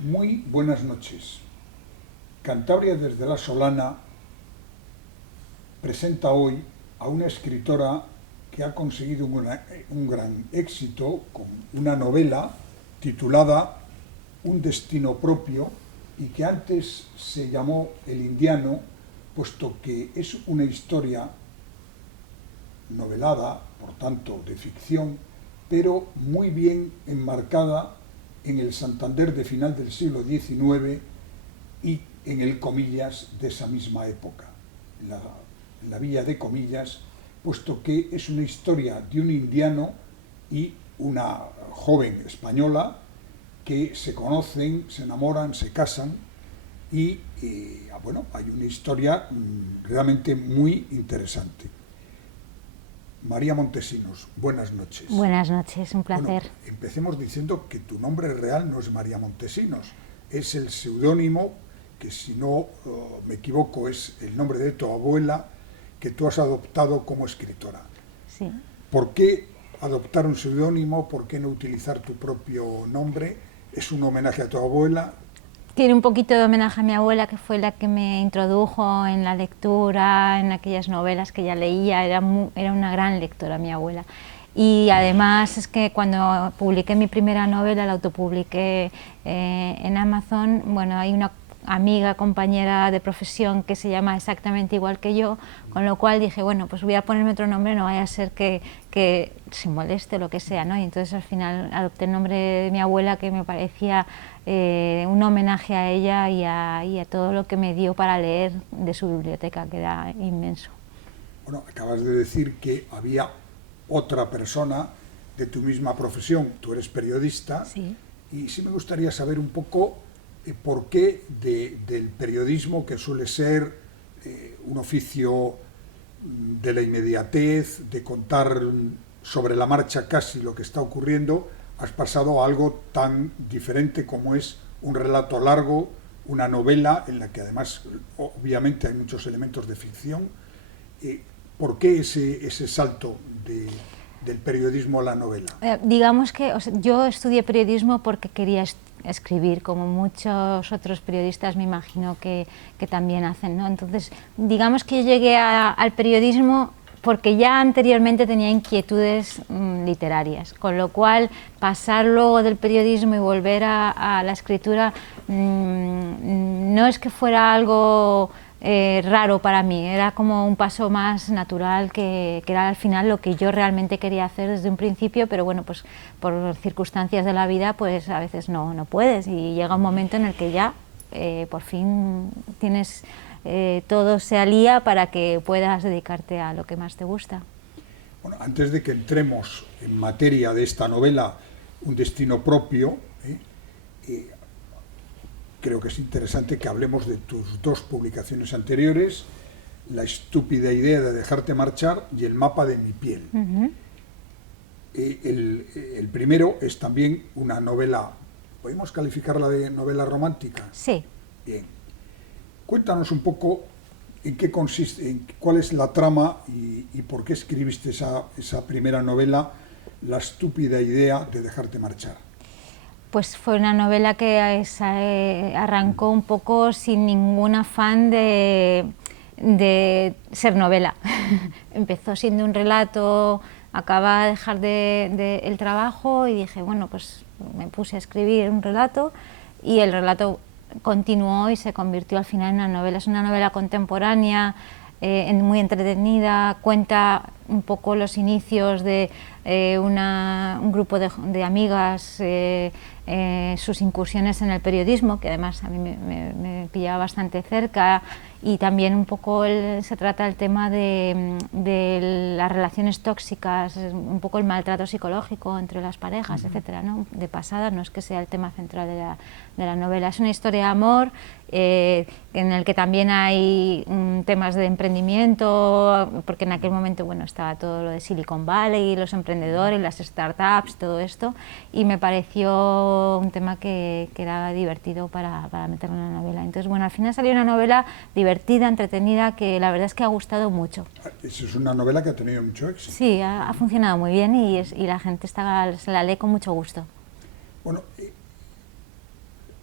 Muy buenas noches. Cantabria desde la Solana presenta hoy a una escritora que ha conseguido un gran éxito con una novela titulada Un destino propio y que antes se llamó El Indiano, puesto que es una historia novelada, por tanto de ficción, pero muy bien enmarcada en el Santander de final del siglo XIX y en el Comillas de esa misma época, la villa de Comillas, puesto que es una historia de un indiano y una joven española que se conocen, se enamoran, se casan y bueno, hay una historia realmente muy interesante. María Montesinos, buenas noches. Buenas noches, un placer. Bueno, empecemos diciendo que tu nombre real no es María Montesinos, es el seudónimo que, si no me equivoco, es el nombre de tu abuela que tú has adoptado como escritora. Sí. ¿Por qué adoptar un seudónimo? ¿Por qué no utilizar tu propio nombre? ¿Es un homenaje a tu abuela? Tiene un poquito de homenaje a mi abuela, que fue la que me introdujo en la lectura, en aquellas novelas que ya leía. Era una gran lectora mi abuela. Y además es que cuando publiqué mi primera novela, la autopubliqué en Amazon, bueno, hay una amiga, compañera de profesión que se llama exactamente igual que yo, con lo cual dije, bueno, pues voy a ponerme otro nombre, no vaya a ser que se moleste o lo que sea, ¿no? Y entonces al final adopté el nombre de mi abuela, que me parecía un homenaje a ella y a todo lo que me dio para leer de su biblioteca, que era inmenso. Bueno, acabas de decir que había otra persona de tu misma profesión, tú eres periodista, Sí. y sí me gustaría saber un poco por qué del periodismo, que suele ser un oficio de la inmediatez, de contar sobre la marcha casi lo que está ocurriendo, has pasado a algo tan diferente como es un relato largo, una novela en la que además obviamente hay muchos elementos de ficción. ¿Por qué ese salto del periodismo a la novela? Digamos que yo estudié periodismo porque quería escribir, como muchos otros periodistas me imagino que también hacen, ¿no? Entonces, digamos que yo llegué al periodismo porque ya anteriormente tenía inquietudes literarias, con lo cual pasar luego del periodismo y volver a la escritura no es que fuera algo raro para mí, era como un paso más natural, que era al final lo que yo realmente quería hacer desde un principio, pero bueno, pues por circunstancias de la vida pues a veces no puedes, y llega un momento en el que ya por fin tienes todo se alía para que puedas dedicarte a lo que más te gusta. Bueno, antes de que entremos en materia de esta novela, Un destino propio, creo que es interesante que hablemos de tus dos publicaciones anteriores, La estúpida idea de dejarte marchar y El mapa de mi piel. El primero es también una novela, ¿podemos calificarla de novela romántica? Sí. Bien. Cuéntanos un poco en qué consiste, cuál es la trama y por qué escribiste esa primera novela, La estúpida idea de dejarte marchar. Pues fue una novela que arrancó un poco sin ningún afán de ser novela. Empezó siendo un relato, acababa de dejar el trabajo y dije, bueno, pues me puse a escribir un relato, y el relato continuó y se convirtió al final en una novela. Es una novela contemporánea, muy entretenida, cuenta un poco los inicios de un grupo de amigas, sus incursiones en el periodismo, que además a mí me pillaba bastante cerca, y también un poco se trata el tema de las relaciones tóxicas, un poco el maltrato psicológico entre las parejas, etcétera, ¿no? De pasada, no es que sea el tema central de la novela. Es una historia de amor en el que también hay temas de emprendimiento, porque en aquel momento, bueno, estaba todo lo de Silicon Valley, los emprendedores, las startups, todo esto, y me pareció un tema que era divertido para meterlo en la novela. Entonces, bueno, al final salió una novela divertida, entretenida, que la verdad es que ha gustado mucho. Esa es una novela que ha tenido mucho éxito. Sí, ha funcionado muy bien y la gente se la lee con mucho gusto. Bueno,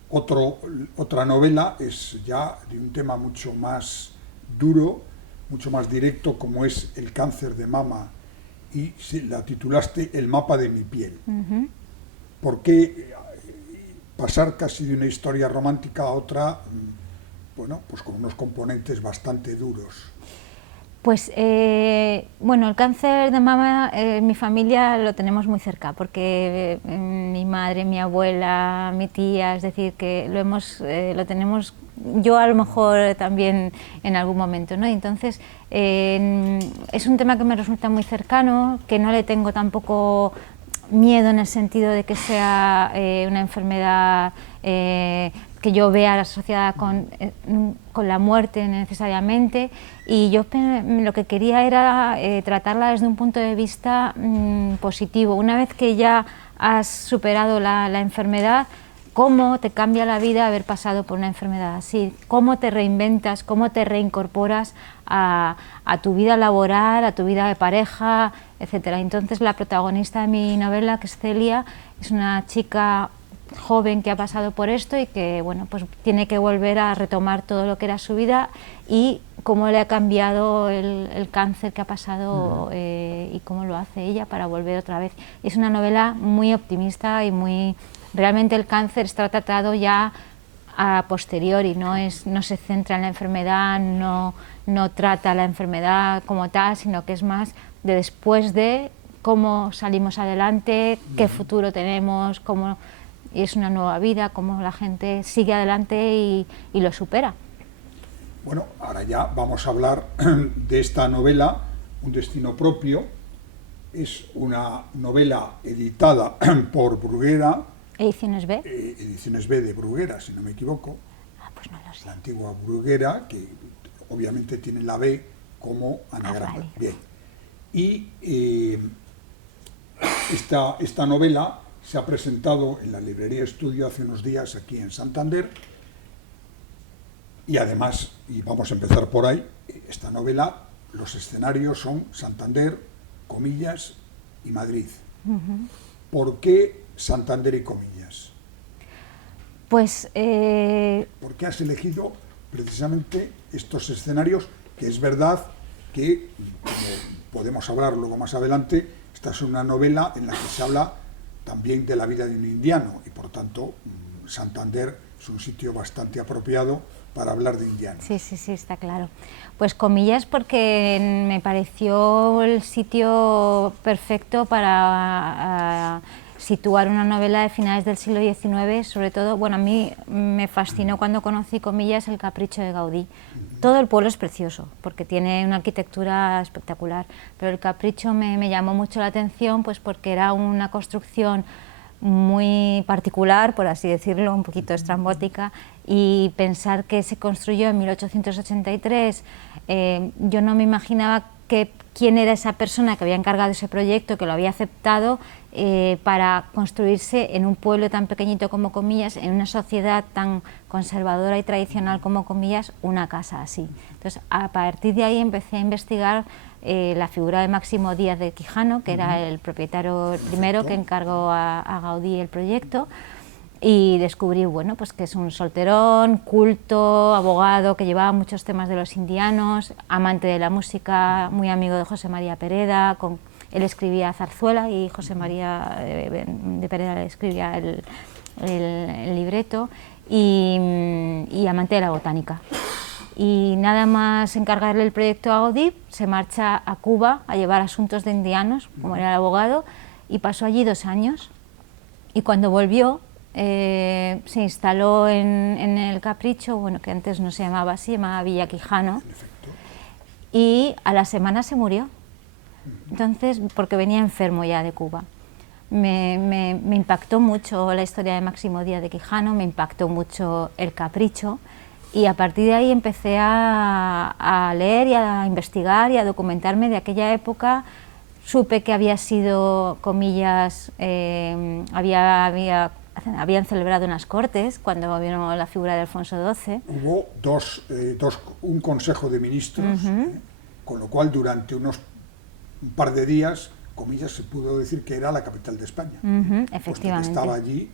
Otra novela es ya de un tema mucho más duro, mucho más directo, como es el cáncer de mama, y la titulaste El mapa de mi piel. ¿Por qué pasar casi de una historia romántica a otra, bueno, pues con unos componentes bastante duros? Pues bueno, el cáncer de mama en mi familia lo tenemos muy cerca, porque mi madre, mi abuela, mi tía, es decir, que lo tenemos, yo a lo mejor también en algún momento, ¿no? Entonces es un tema que me resulta muy cercano, que no le tengo tampoco miedo en el sentido de que sea una enfermedad que yo vea asociada con la muerte necesariamente, y yo lo que quería era tratarla desde un punto de vista positivo. Una vez que ya has superado la enfermedad, cómo te cambia la vida haber pasado por una enfermedad así, cómo te reinventas, cómo te reincorporas a tu vida laboral, a tu vida de pareja, etcétera. Entonces la protagonista de mi novela, que es Celia, es una chica joven que ha pasado por esto y que, bueno, pues tiene que volver a retomar todo lo que era su vida y cómo le ha cambiado el cáncer que ha pasado y cómo lo hace ella para volver otra vez. Es una novela muy optimista y muy... Realmente el cáncer está tratado ya a posteriori, no se centra en la enfermedad, no trata la enfermedad como tal, sino que es más de después de cómo salimos adelante, qué futuro tenemos, cómo es una nueva vida, cómo la gente sigue adelante y lo supera. Bueno, ahora ya vamos a hablar de esta novela, Un destino propio. Es una novela editada por Bruguera. ¿Ediciones B? Ediciones B de Bruguera, si no me equivoco. Ah, pues no lo sé. La antigua Bruguera, que obviamente tiene la B como anagrama. Vale. Bien. Y esta novela se ha presentado en la librería Estudio hace unos días aquí en Santander, y además, y vamos a empezar por ahí, esta novela, los escenarios son Santander, Comillas y Madrid. ¿Por qué Santander y Comillas? Pues... ¿Por qué has elegido precisamente estos escenarios? Que es verdad que, como podemos hablar luego más adelante, esta es una novela en la que se habla también de la vida de un indiano, y por tanto Santander es un sitio bastante apropiado para hablar de indianos. Sí, sí, sí, está claro. Pues Comillas porque me pareció el sitio perfecto para situar una novela de finales del siglo XIX, sobre todo, bueno, a mí me fascinó cuando conocí Comillas el Capricho de Gaudí. Todo el pueblo es precioso, porque tiene una arquitectura espectacular, pero el Capricho me llamó mucho la atención, pues porque era una construcción muy particular, por así decirlo, un poquito estrambótica, y pensar que se construyó en 1883, yo no me imaginaba quién era esa persona que había encargado ese proyecto, que lo había aceptado para construirse en un pueblo tan pequeñito como Comillas, en una sociedad tan conservadora y tradicional como Comillas, una casa así. Entonces, a partir de ahí empecé a investigar la figura de Máximo Díaz de Quijano, que era el propietario primero que encargó a Gaudí el proyecto, y descubrí, bueno, pues que es un solterón, culto, abogado, que llevaba muchos temas de los indianos, amante de la música, muy amigo de José María Pereda. Él escribía zarzuela y José María de Pereda le escribía el libreto, y amante de la botánica. Y nada más encargarle el proyecto a Gaudí, se marcha a Cuba a llevar asuntos de indianos, como era el abogado, y pasó allí 2 años. Y cuando volvió, se instaló en el Capricho, bueno, que antes no se llamaba así, se llamaba Villa Quijano, y a la semana se murió. Entonces, porque venía enfermo ya de Cuba. Me impactó mucho la historia de Máximo Díaz de Quijano, me impactó mucho el Capricho, y a partir de ahí empecé a leer y a investigar y a documentarme de aquella época. Supe que había sido, Comillas, habían celebrado unas cortes cuando vino la figura de Alfonso XII. Hubo un consejo de ministros, con lo cual durante un par de días, Comillas, se pudo decir que era la capital de España. Efectivamente. Porque estaba allí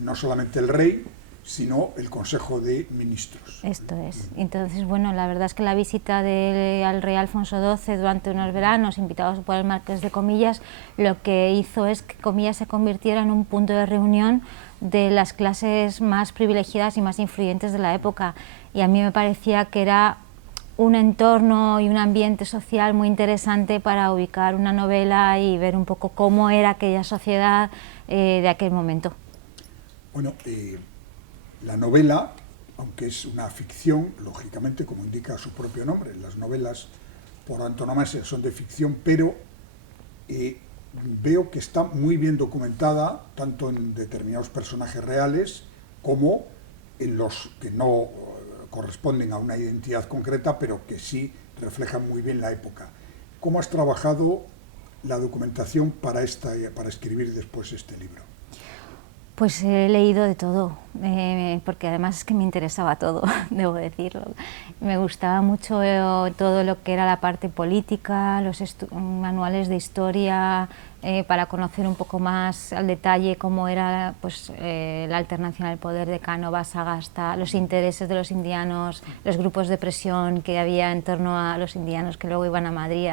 no solamente el rey, sino el Consejo de Ministros. Esto es. Entonces, bueno, la verdad es que la visita al rey Alfonso XII durante unos veranos, invitados por el Marqués de Comillas, lo que hizo es que Comillas se convirtiera en un punto de reunión de las clases más privilegiadas y más influyentes de la época. Y a mí me parecía que era un entorno y un ambiente social muy interesante para ubicar una novela y ver un poco cómo era aquella sociedad de aquel momento. Bueno, la novela, aunque es una ficción, lógicamente, como indica su propio nombre, las novelas por antonomasia son de ficción, pero veo que está muy bien documentada, tanto en determinados personajes reales como en los que no corresponden a una identidad concreta, pero que sí reflejan muy bien la época. ¿Cómo has trabajado la documentación para escribir después este libro? Pues he leído de todo, porque además es que me interesaba todo, debo decirlo. Me gustaba mucho todo lo que era la parte política, los manuales de historia, para conocer un poco más al detalle cómo era pues, la alternancia en el poder de Cánovas, Sagasta, los intereses de los indianos, los grupos de presión que había en torno a los indianos que luego iban a Madrid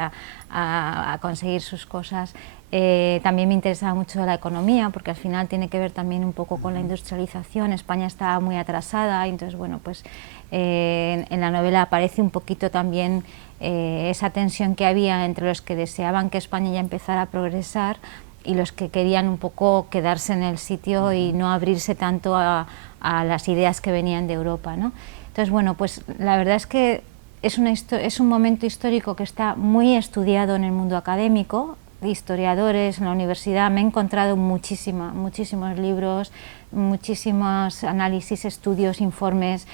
a conseguir sus cosas. También me interesaba mucho la economía, porque al final tiene que ver también un poco con la industrialización. España estaba muy atrasada, y entonces bueno, pues en la novela aparece un poquito también esa tensión que había entre los que deseaban que España ya empezara a progresar y los que querían un poco quedarse en el sitio y no abrirse tanto a las ideas que venían de Europa, ¿no? Entonces bueno, pues la verdad es que es un momento histórico que está muy estudiado en el mundo académico, historiadores en la universidad. Me he encontrado muchísimos libros, muchísimos análisis, estudios, informes.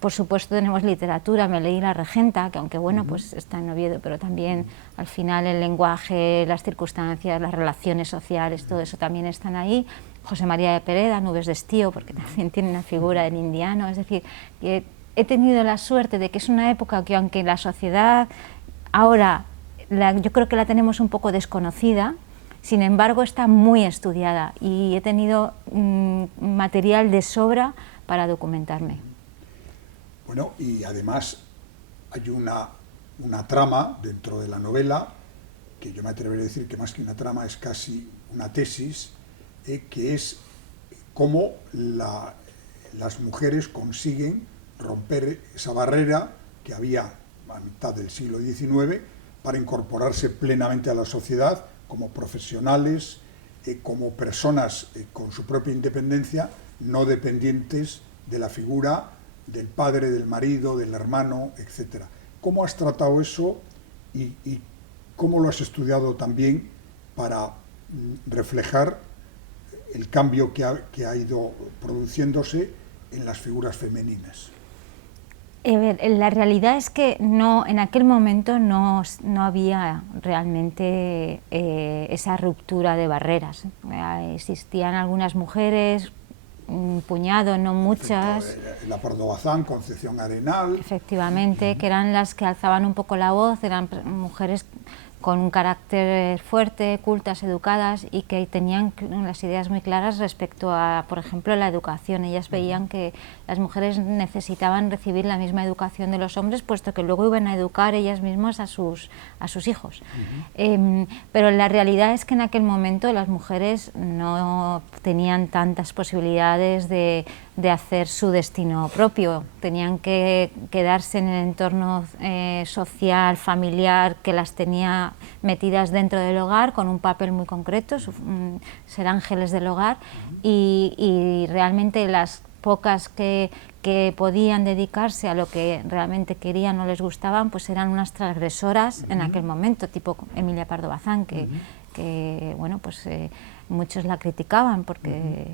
Por supuesto tenemos literatura, me leí La Regenta, que aunque bueno, pues está en Oviedo, pero también al final el lenguaje, las circunstancias, las relaciones sociales, todo eso también están ahí. José María de Pereda, Nubes de estío, porque también tiene una figura del indiano. Es decir, que he tenido la suerte de que es una época que, aunque la sociedad ahora yo creo que la tenemos un poco desconocida, sin embargo está muy estudiada, y he tenido material de sobra para documentarme. Bueno, y además hay una trama dentro de la novela, que yo me atrevería a decir que más que una trama es casi una tesis, que es cómo las mujeres consiguen romper esa barrera que había a mitad del siglo XIX para incorporarse plenamente a la sociedad como profesionales, como personas con su propia independencia, no dependientes de la figura del padre, del marido, del hermano, etc. ¿Cómo has tratado eso y cómo lo has estudiado también para reflejar el cambio que ha ido produciéndose en las figuras femeninas? La realidad es que en aquel momento no había realmente esa ruptura de barreras. Existían algunas mujeres, un puñado, no muchas. La Pardo Bazán, Concepción Arenal. Efectivamente, que eran las que alzaban un poco la voz, eran mujeres con un carácter fuerte, cultas, educadas, y que tenían las ideas muy claras respecto a, por ejemplo, la educación. Ellas veían que las mujeres necesitaban recibir la misma educación de los hombres, puesto que luego iban a educar ellas mismas a sus hijos. Pero la realidad es que en aquel momento las mujeres no tenían tantas posibilidades de hacer su destino propio. Tenían que quedarse en el entorno social, familiar, que las tenía metidas dentro del hogar con un papel muy concreto, ser ángeles del hogar, y realmente las pocas que podían dedicarse a lo que realmente querían o les gustaban, pues eran unas transgresoras en aquel momento, tipo Emilia Pardo Bazán, que bueno, pues muchos la criticaban porque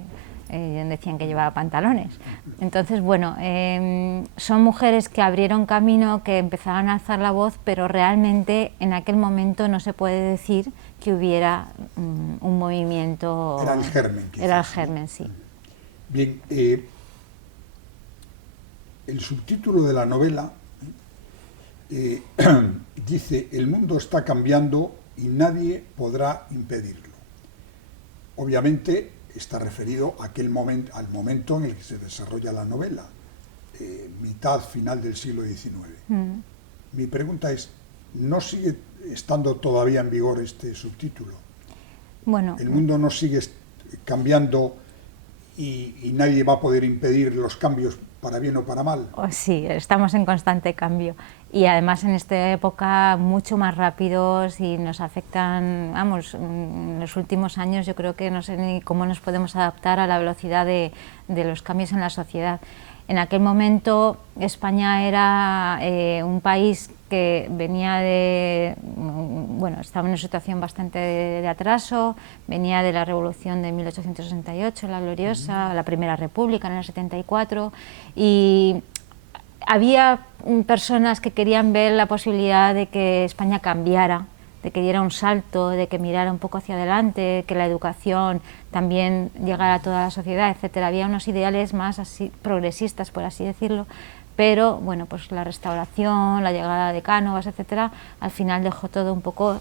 decían que llevaba pantalones. Entonces, bueno, son mujeres que abrieron camino, que empezaban a alzar la voz, pero realmente en aquel momento no se puede decir que hubiera un movimiento. Era el germen. Quizás, era el germen, sí. Bien, el subtítulo de la novela dice: el mundo está cambiando y nadie podrá impedirlo. Obviamente está referido a al momento en el que se desarrolla la novela, mitad final del siglo XIX. Mi pregunta es, ¿no sigue estando todavía en vigor este subtítulo? Bueno, ¿El mundo no sigue cambiando y nadie va a poder impedir los cambios para bien o para mal? Sí, estamos en constante cambio y además en esta época mucho más rápidos y nos afectan, vamos, en los últimos años yo creo que no sé ni cómo nos podemos adaptar a la velocidad de los cambios en la sociedad. En aquel momento España era un país que venía bueno, estaba en una situación bastante de atraso, venía de la Revolución de 1868, la gloriosa, la Primera República en el 74, y había personas que querían ver la posibilidad de que España cambiara, de que diera un salto, de que mirara un poco hacia adelante, que la educación también llegara a toda la sociedad, etcétera. Había unos ideales más así progresistas, por así decirlo, pero bueno, pues la restauración, la llegada de Cánovas, etcétera, al final dejó todo un poco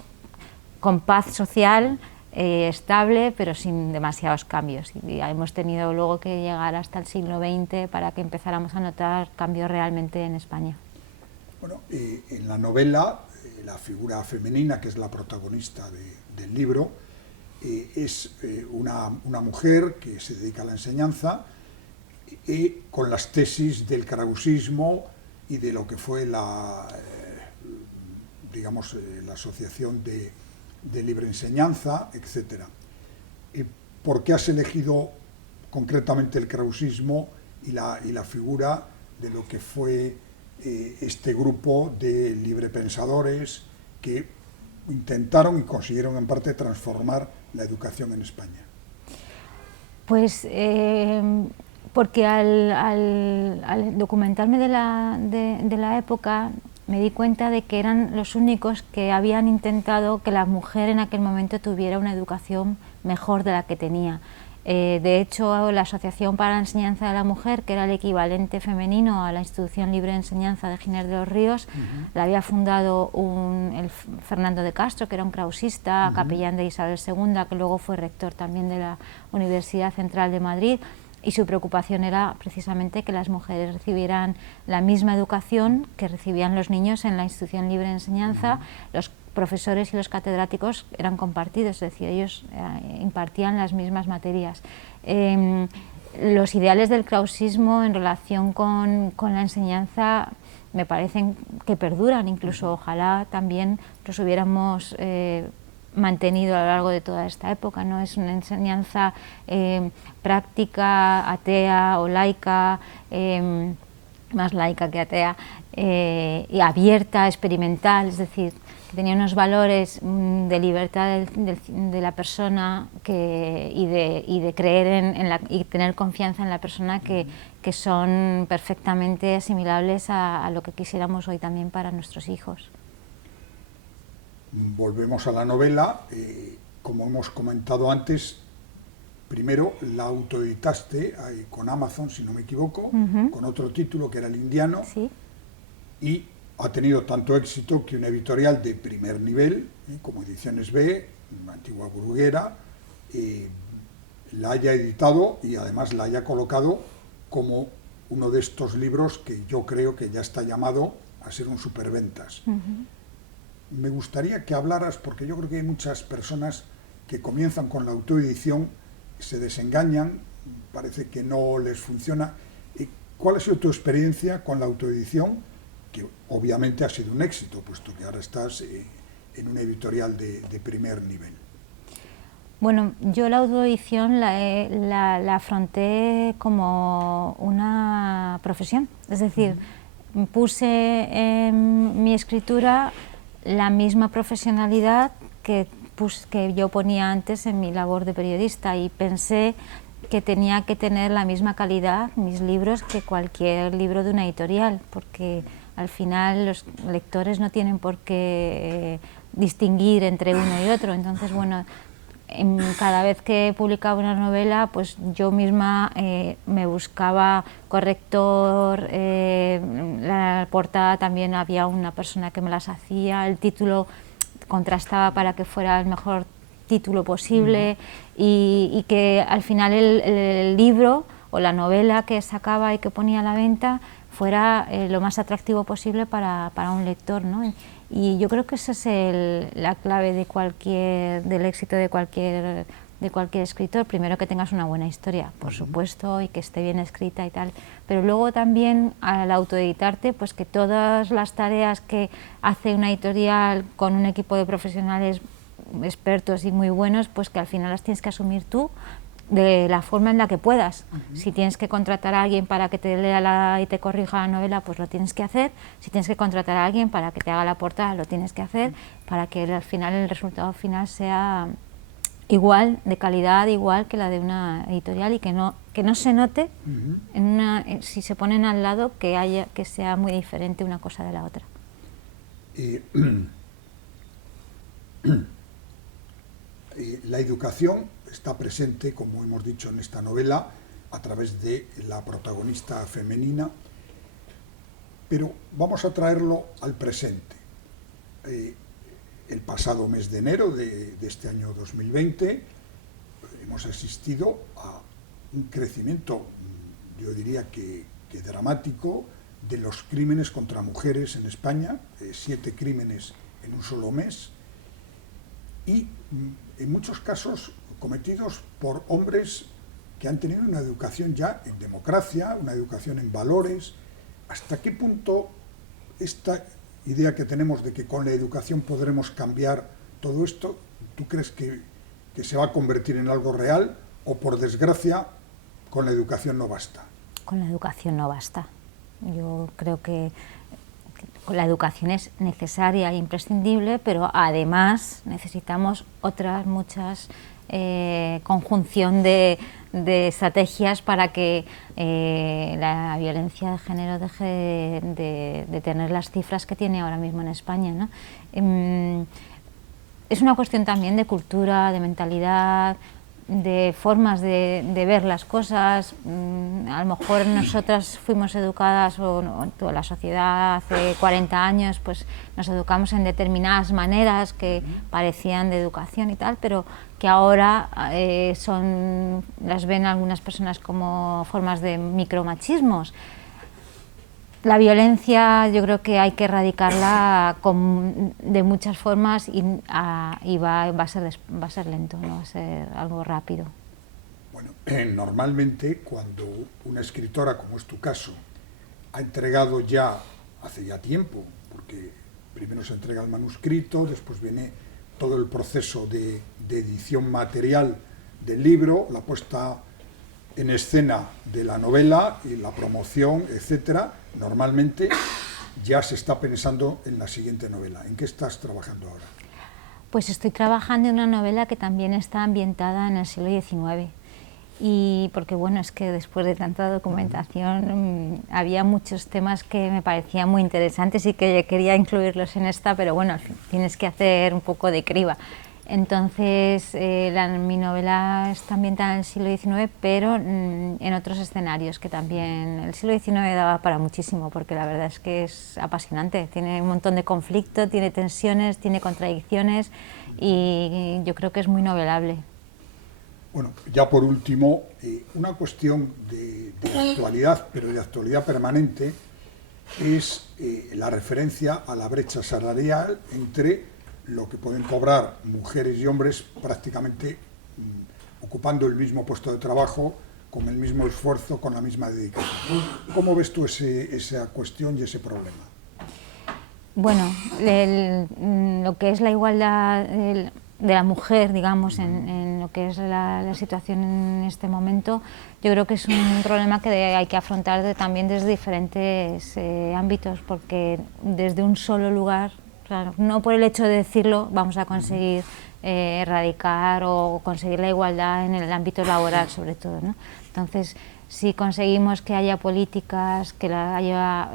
con paz social, estable, pero sin demasiados cambios. Y hemos tenido luego que llegar hasta el siglo XX para que empezáramos a notar cambios realmente en España. Bueno, en la novela, la figura femenina, que es la protagonista del libro, es una mujer que se dedica a la enseñanza, con las tesis del krausismo y de lo que fue digamos, la Asociación de Libre Enseñanza, etc. ¿Por qué has elegido concretamente el krausismo y la figura de lo que fue este grupo de librepensadores que intentaron y consiguieron en parte transformar la educación en España? Pues porque al documentarme de la época me di cuenta de que eran los únicos que habían intentado que la mujer en aquel momento tuviera una educación mejor de la que tenía. De hecho, la Asociación para la Enseñanza de la Mujer, que era el equivalente femenino a la Institución Libre de Enseñanza de Giner de los Ríos, la había fundado el Fernando de Castro, que era un krausista, capellán de Isabel II, que luego fue rector también de la Universidad Central de Madrid, y su preocupación era precisamente que las mujeres recibieran la misma educación que recibían los niños en la Institución Libre de Enseñanza. Los profesores y los catedráticos eran compartidos, es decir, ellos impartían las mismas materias. Los ideales del krausismo en relación con la enseñanza me parecen que perduran, incluso ojalá también los hubiéramos mantenido a lo largo de toda esta época, ¿no? Es una enseñanza práctica, atea o laica, más laica que atea, y abierta, experimental, es decir, que tenía unos valores de libertad de la persona y de creer y tener confianza en la persona que son perfectamente asimilables a lo que quisiéramos hoy también para nuestros hijos. Volvemos a la novela. Como hemos comentado antes, primero la autoeditaste con Amazon, si no me equivoco, con otro título que era El Indiano, ¿Sí? Y ha tenido tanto éxito que una editorial de primer nivel, como Ediciones B, Antigua Bruguera, la haya editado y además la haya colocado como uno de estos libros que yo creo que ya está llamado a ser un superventas. Me gustaría que hablaras, porque yo creo que hay muchas personas que comienzan con la autoedición, se desengañan, parece que no les funciona. ¿Cuál ha sido tu experiencia con la autoedición? Que obviamente ha sido un éxito, puesto que ahora estás en una editorial de primer nivel. Bueno, yo la autoedición la afronté como una profesión, es decir, puse en mi escritura la misma profesionalidad que yo ponía antes en mi labor de periodista, y pensé que tenía que tener la misma calidad mis libros que cualquier libro de una editorial, porque al final los lectores no tienen por qué distinguir entre uno y otro. Entonces, bueno, cada vez que publicaba una novela, pues yo misma me buscaba corrector, la portada también había una persona que me las hacía, el título contrastaba para que fuera el mejor título posible y que al final el libro o la novela que sacaba y que ponía a la venta fuera lo más atractivo posible para un lector, ¿no? Y yo creo que esa es la clave del éxito de cualquier escritor. Primero, que tengas una buena historia, por supuesto, y que esté bien escrita y tal, pero luego también al autoeditarte, pues que todas las tareas que hace una editorial con un equipo de profesionales expertos y muy buenos, pues que al final las tienes que asumir tú de la forma en la que puedas. Si tienes que contratar a alguien para que te lea y te corrija la novela, pues lo tienes que hacer. Si tienes que contratar a alguien para que te haga la portada, lo tienes que hacer, para que al final el resultado final sea igual, de calidad igual que la de una editorial, y que no se note si se ponen al lado que sea muy diferente una cosa de la otra. La educación está presente, como hemos dicho en esta novela, a través de la protagonista femenina, pero vamos a traerlo al presente. El pasado mes de enero de este año 2020 hemos asistido a un crecimiento, yo diría que dramático, de los crímenes contra mujeres en España, 7 crímenes en un solo mes, y en muchos casos cometidos por hombres que han tenido una educación ya en democracia, una educación en valores. ¿Hasta qué punto esta idea que tenemos de que con la educación podremos cambiar todo esto, tú crees que se va a convertir en algo real, o por desgracia con la educación no basta? Con la educación no basta. Yo creo que la educación es necesaria e imprescindible, pero además necesitamos otras muchas conjunción de estrategias para que la violencia de género deje de tener las cifras que tiene ahora mismo en España, ¿no? Es una cuestión también de cultura, de mentalidad, de formas de ver las cosas. A lo mejor nosotras fuimos educadas, o toda la sociedad hace 40 años, pues nos educamos en determinadas maneras que parecían de educación y tal, pero que ahora las ven algunas personas como formas de micromachismos. La violencia yo creo que hay que erradicarla de muchas formas, y va a ser lento, no va a ser algo rápido. Bueno, normalmente cuando una escritora, como es tu caso, ha entregado ya hace ya tiempo, porque primero se entrega el manuscrito, después viene todo el proceso de edición material del libro, la puesta en escena de la novela y la promoción, etcétera. Normalmente ya se está pensando en la siguiente novela. ¿En qué estás trabajando ahora? Pues estoy trabajando en una novela que también está ambientada en el siglo XIX. Y porque bueno, es que después de tanta documentación había muchos temas que me parecían muy interesantes y que quería incluirlos en esta, pero bueno, al fin, tienes que hacer un poco de criba. Entonces, mi novela está ambientada en el siglo XIX, pero en otros escenarios, que también el siglo XIX daba para muchísimo, porque la verdad es que es apasionante, tiene un montón de conflicto, tiene tensiones, tiene contradicciones, y yo creo que es muy novelable. Bueno, ya por último, una cuestión de actualidad, pero de actualidad permanente, es la referencia a la brecha salarial entre lo que pueden cobrar mujeres y hombres prácticamente ocupando el mismo puesto de trabajo, con el mismo esfuerzo, con la misma dedicación. ¿Cómo ves tú esa cuestión y ese problema? Bueno, lo que es la igualdad de la mujer, digamos, en lo que es la situación en este momento, yo creo que es un problema que hay que afrontar también desde diferentes ámbitos, porque desde un solo lugar, claro, no por el hecho de decirlo vamos a conseguir erradicar o conseguir la igualdad en el ámbito laboral, sobre todo, ¿no? Entonces, si conseguimos que haya políticas, que haya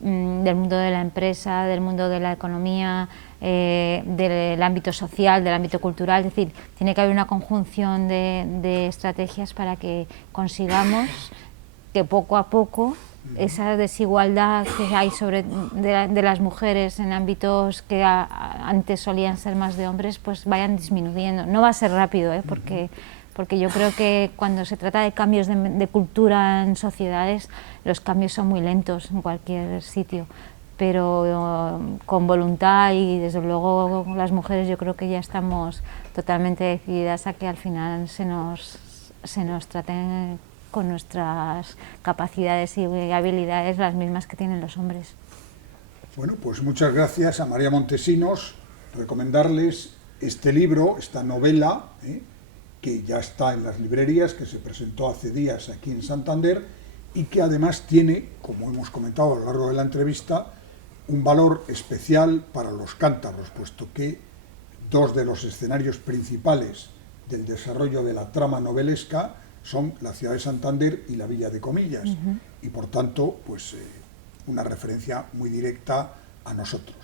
del mundo de la empresa, del mundo de la economía, del ámbito social, del ámbito cultural, es decir, tiene que haber una conjunción de estrategias para que consigamos que poco a poco esa desigualdad que hay de las mujeres en ámbitos que antes solían ser más de hombres, pues vayan disminuyendo. No va a ser rápido, porque yo creo que cuando se trata de cambios de cultura en sociedades, los cambios son muy lentos en cualquier sitio, pero con voluntad y desde luego las mujeres yo creo que ya estamos totalmente decididas a que al final se nos traten con nuestras capacidades y habilidades las mismas que tienen los hombres. Bueno, pues muchas gracias a María Montesinos. Recomendarles este libro, esta novela, que ya está en las librerías, que se presentó hace días aquí en Santander y que además tiene, como hemos comentado a lo largo de la entrevista, un valor especial para los cántabros, puesto que dos de los escenarios principales del desarrollo de la trama novelesca son la ciudad de Santander y la villa de Comillas, y por tanto, pues una referencia muy directa a nosotros.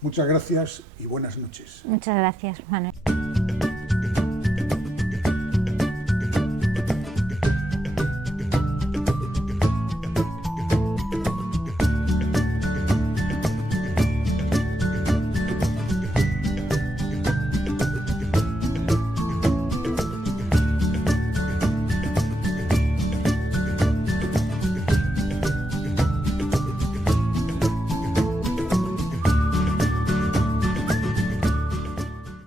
Muchas gracias y buenas noches. Muchas gracias, Manuel.